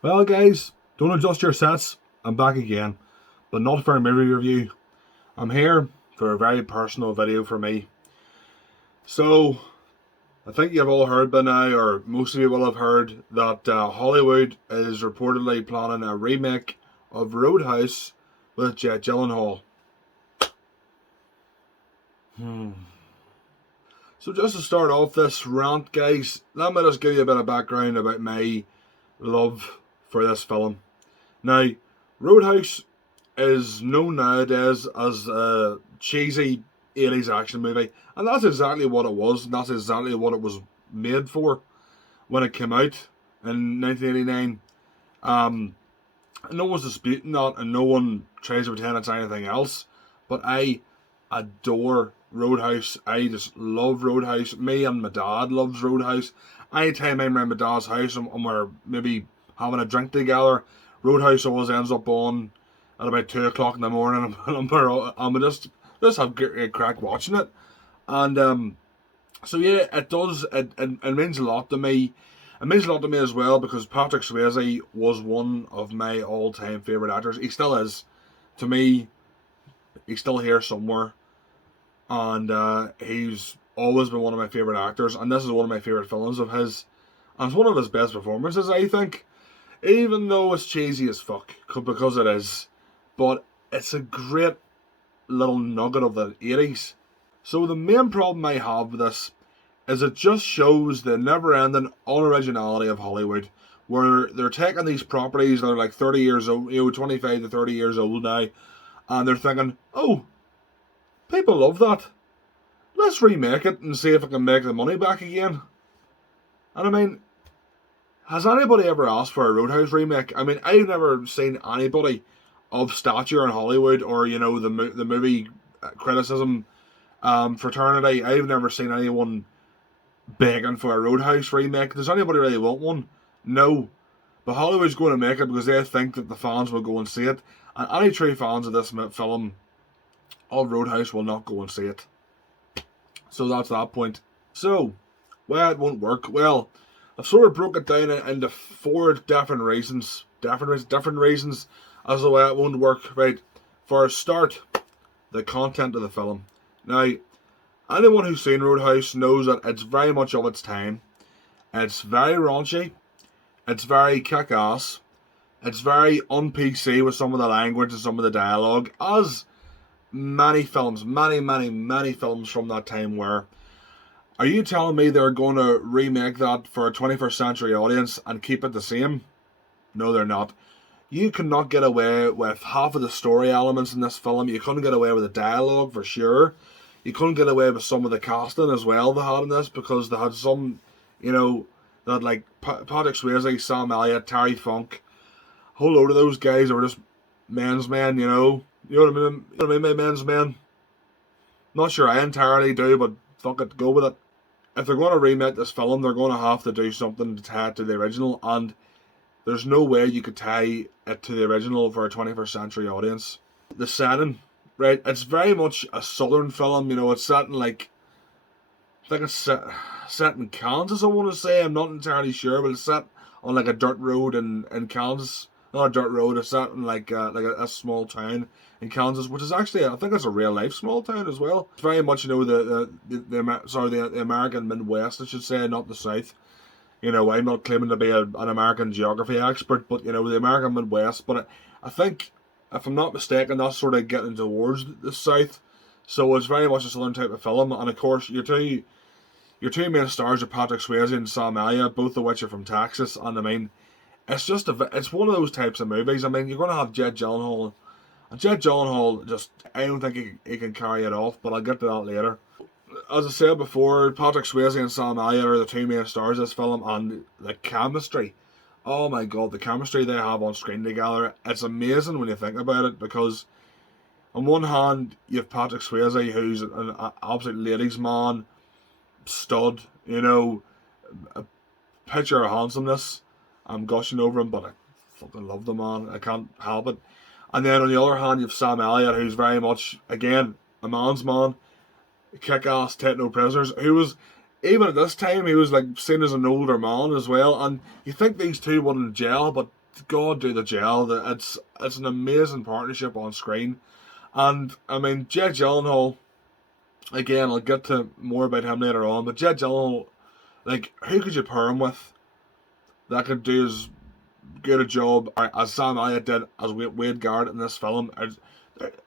Well, guys, don't adjust your sets. I'm back again, but not for a movie review. I'm here for a very personal video for me. So, I think you've all heard by now, or most of you will have heard, that Hollywood is reportedly planning a remake of Roadhouse with Jet Gyllenhaal. So, just to start off this rant, guys, let me just give you a bit of background about my love for this film. Now, Roadhouse is known nowadays as a cheesy 80s action movie, and that's exactly what it was, and that's exactly what it was made for when it came out in 1989. Um, no one's disputing that, and no one tries to pretend it's anything else, but I adore Roadhouse. I just love Roadhouse. Me and my dad loves Roadhouse. Anytime I'm around my dad's house and we're maybe having a drink together, Roadhouse always ends up on at about 2 o'clock in the morning, and we just have great crack watching it. And so yeah, it does. It means a lot to me. It means a lot to me as well because Patrick Swayze was one of my all-time favorite actors. He still is. To me, he's still here somewhere, and he's always been one of my favorite actors. And this is one of my favorite films of his, and it's one of his best performances, I think. Even though it's cheesy as fuck, because it is, but it's a great little nugget of the 80s. So the main problem I have with this is it just shows the never-ending unoriginality of Hollywood, where they're taking these properties that are like 30 years old, 25 to 30 years old now, and they're thinking, oh, people love that. Let's remake it and see if it can make the money back again. And I mean, has anybody ever asked for a Roadhouse remake? I mean, I've never seen anybody of stature in Hollywood or the movie criticism fraternity. I've never seen anyone begging for a Roadhouse remake. Does anybody really want one? No. But Hollywood's going to make it because they think that the fans will go and see it. And any true fans of this film of Roadhouse will not go and see it. So that's that point. So, why it won't work? Well, I've sort of broke it down into four different reasons. Different reasons as to why it won't work. Right. For a start, the content of the film. Now, anyone who's seen Roadhouse knows that it's very much of its time. It's very raunchy. It's very kick-ass. It's very un-PC with some of the language and some of the dialogue, as many films, many films from that time were. Are you telling me they're going to remake that for a 21st century audience and keep it the same? No, they're not. You cannot get away with half of the story elements in this film. You couldn't get away with the dialogue for sure. You couldn't get away with some of the casting as well they had in this because they had some, that like Patrick Swayze, Sam Elliott, Terry Funk, a whole load of those guys that were just men's men, You know what I mean? You know what I mean, men's men? Not sure I entirely do, but fuck it, go with it. If they're going to remake this film, they're going to have to do something to tie it to the original, and there's no way you could tie it to the original for a 21st century audience. The setting, right? It's very much a southern film. It's set in like, I think it's set in Kansas. I want to say. I'm not entirely sure, but it's set on like a dirt road in Kansas. Not a dirt road. It's set in like a small town in Kansas, which is actually, I think it's a real life small town as well. It's very much the American Midwest, I should say, not the South. I'm not claiming to be an American geography expert, but the American Midwest. But I think, if I'm not mistaken, that's sort of getting towards the South. So it's very much a southern type of film, and of course your two main stars are Patrick Swayze and Sam Elliott, both of which are from Texas. And I mean, it's one of those types of movies. I mean, you're going to have Jet Gyllenhaal, and Jet Gyllenhaal just, I don't think he can carry it off. But I'll get to that later. As I said before, Patrick Swayze and Sam Elliott are the two main stars of this film, and the chemistry. Oh my god, the chemistry they have on screen together, it's amazing when you think about it, because on one hand, you have Patrick Swayze, who's an absolute ladies' man, stud, a picture of handsomeness. I'm gushing over him, but I fucking love the man. I can't help it. And then on the other hand, you have Sam Elliott, who's very much, again, a man's man, kick-ass, take no prisoners, who was, even at this time, he was like seen as an older man as well. And you think these two wouldn't gel, but God do the gel. It's an amazing partnership on screen. And, I mean, Jake Gyllenhaal, again, I'll get to more about him later on, but Jake Gyllenhaal, like, who could you pair him with that could do as good a job as Sam Elliott did as Wade Garrett in this film?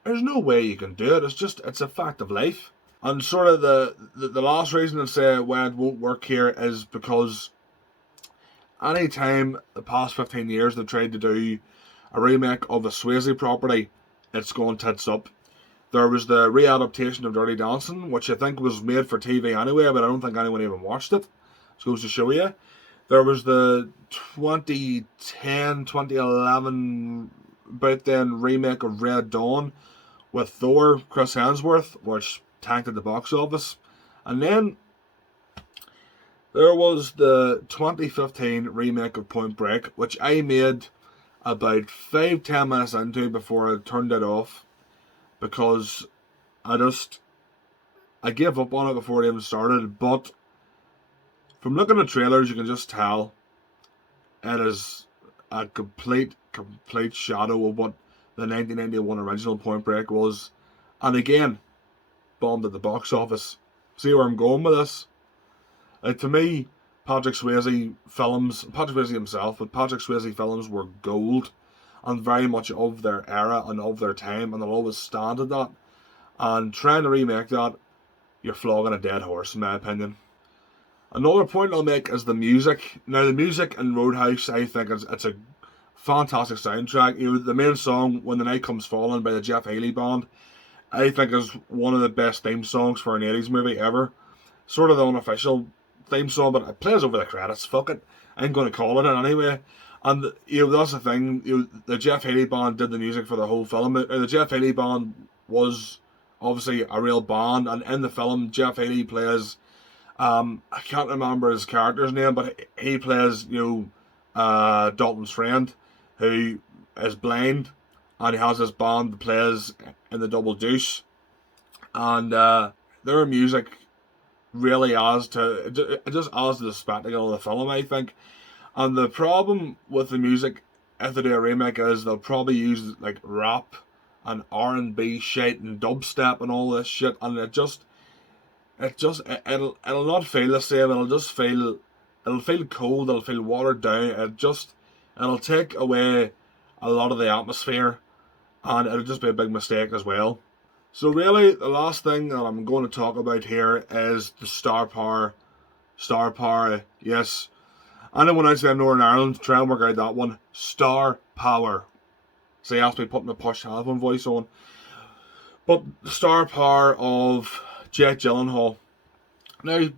There's no way you can do it. It's a fact of life. And sort of the last reason to say why it won't work here is because any time the past 15 years they've tried to do a remake of a Swayze property, it's gone tits up. There was the readaptation of Dirty Dancing, which I think was made for TV anyway, but I don't think anyone even watched it. It goes to show you. There was the 2010, 2011 about then remake of Red Dawn with Thor, Chris Hemsworth, which tanked at the box office. And then there was the 2015 remake of Point Break, which I made about 5-10 minutes into before I turned it off, because I gave up on it before it even started. But from looking at trailers, you can just tell it is a complete shadow of what the 1991 original Point Break was. And again, bombed at the box office. See where I'm going with this? Like, to me, Patrick Swayze himself, but Patrick Swayze films were gold and very much of their era and of their time, and they'll always stand at that. And trying to remake that, you're flogging a dead horse, in my opinion. Another point I'll make is the music. Now, the music in Roadhouse, I think it's a fantastic soundtrack. You know, the main song, When the Night Comes Falling, by the Jeff Healey Band, I think is one of the best theme songs for an 80s movie ever. Sort of the unofficial theme song, but it plays over the credits. Fuck it. I'm going to call it anyway. And, you know, that's the thing. You know, the Jeff Healey Band did the music for the whole film. The Jeff Healey Band was obviously a real band, and in the film, Jeff Healey plays, I can't remember his character's name, but he plays, you know, Dalton's friend, who is blind, and he has this band that plays in the Double Deuce. And their music really adds to it, just adds to the spectacle of the film, I think. And the problem with the music, if they do a remake, is they'll probably use like rap and R&B shit and dubstep and all this shit, and it'll not feel the same. It'll feel cold. It'll feel watered down. It'll take away a lot of the atmosphere, and it'll just be a big mistake as well. So really, the last thing that I'm going to talk about here is the star power. Star power, yes. Anyone outside Northern Ireland, try and work out that one. Star power. So you have to be putting a push telephone voice on. But the star power of Jake Gyllenhaal. Now,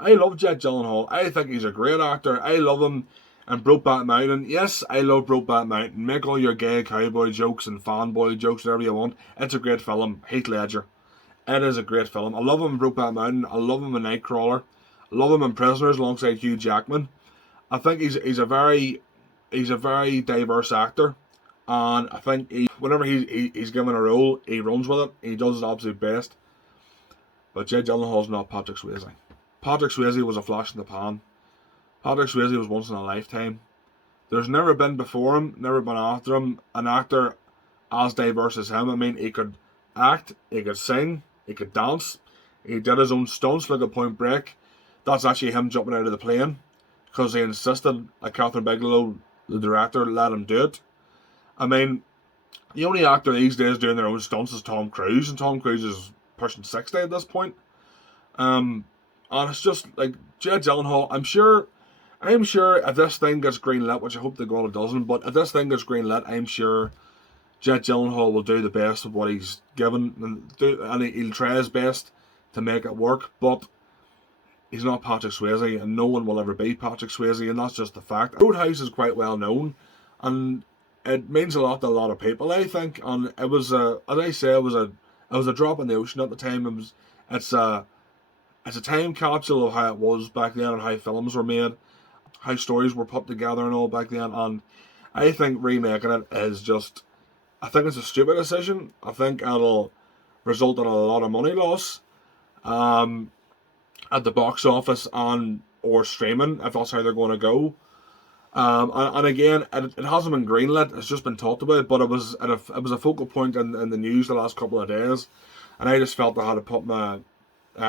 I love Jake Gyllenhaal. I think he's a great actor. I love him in Brokeback Mountain. Yes, I love Brokeback Mountain. Make all your gay cowboy jokes and fanboy jokes, whatever you want. It's a great film. Heath Ledger. It is a great film. I love him in Brokeback Mountain. I love him in Nightcrawler. I love him in Prisoners alongside Hugh Jackman. I think he's a very diverse actor, and I think whenever he's given a role, he runs with it. He does his absolute best. But Jake Gyllenhaal's not Patrick Swayze. Patrick Swayze was a flash in the pan. Patrick Swayze was once in a lifetime. There's never been before him, never been after him, an actor as diverse as him. I mean, he could act, he could sing, he could dance, he did his own stunts like a Point Break. That's actually him jumping out of the plane because he insisted, like Catherine Bigelow, the director, let him do it. I mean, the only actor these days doing their own stunts is Tom Cruise, and Tom Cruise is pushing 60 at this point. And it's just like Jake Gyllenhaal. I'm sure if this thing gets greenlit, which I hope the God it doesn't, but if this thing gets greenlit, I'm sure Jake Gyllenhaal will do the best of what he's given, and he'll try his best to make it work. But he's not Patrick Swayze, and no one will ever be Patrick Swayze, and that's just the fact. Roadhouse is quite well known, and it means a lot to a lot of people, I think. And it was as I say, it was a drop in the ocean at the time. It's a time capsule of how it was back then and how films were made, how stories were put together and all back then. And I think remaking it is just, I think it's a stupid decision. I think it'll result in a lot of money loss at the box office and or streaming, if that's how they're going to go. And again, it hasn't been greenlit. It's just been talked about, but it was a focal point in the news the last couple of days, and I just felt I had to put my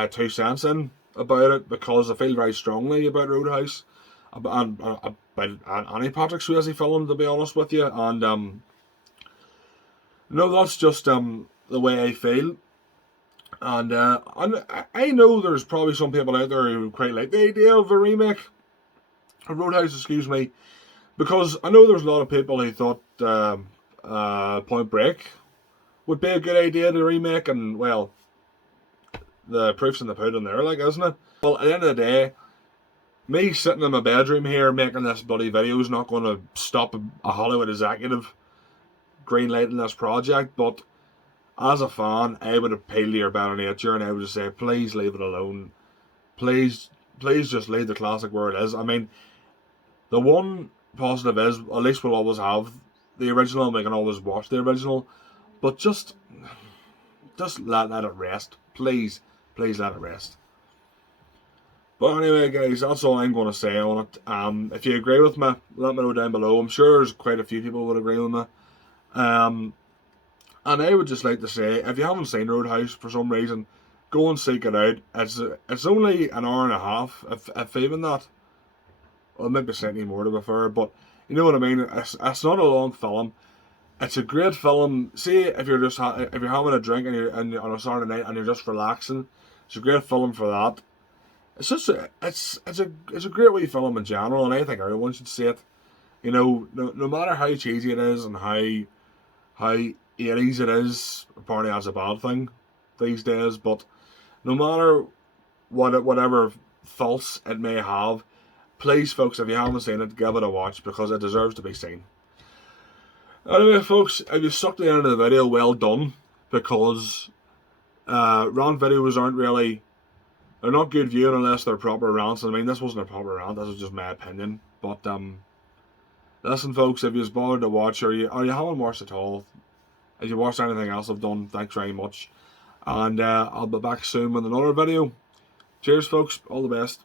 2 cents in about it because I feel very strongly about Roadhouse and about any Patrick Swayze film, to be honest with you. And no, that's just the way I feel. And I know there's probably some people out there who quite like the idea of a remake of Roadhouse, excuse me, because I know there's a lot of people who thought Point Break would be a good idea to remake, and well, the proof's in the pudding there, like, isn't it? Well, at the end of the day, me sitting in my bedroom here making this bloody video is not going to stop a Hollywood executive greenlighting this project, but as a fan, I would appeal to your better nature and I would just say, please leave it alone. Please just leave the classic where it is. I mean, the one positive is, at least we'll always have the original and we can always watch the original, but just let it rest. Please let it rest. But anyway, guys, that's all I'm going to say on it. If you agree with me, let me know down below. I'm sure there's quite a few people would agree with me. And I would just like to say, if you haven't seen Roadhouse for some reason, go and seek it out. It's only an hour and a half, if even that. Well, maybe slightly more to be fair, but you know what I mean. It's not a long film. It's a great film. See, if you're just if you're having a drink and on a Saturday night and you're just relaxing, it's a great film for that. It's just it's a great wee film in general, and I think everyone should see it. You know, no matter how cheesy it is and how 80s it is, apparently that's a bad thing these days. But no matter whatever faults it may have, please, folks, if you haven't seen it, give it a watch because it deserves to be seen. Anyway, folks, if you stuck to the end of the video, well done, because rant videos aren't really. They're not good viewing unless they're proper rants. I mean, this wasn't a proper rant. This was just my opinion. But listen, folks, if you're bothered to watch or you haven't watched at all, if you watched anything else I've done, thanks very much. And I'll be back soon with another video. Cheers, folks. All the best.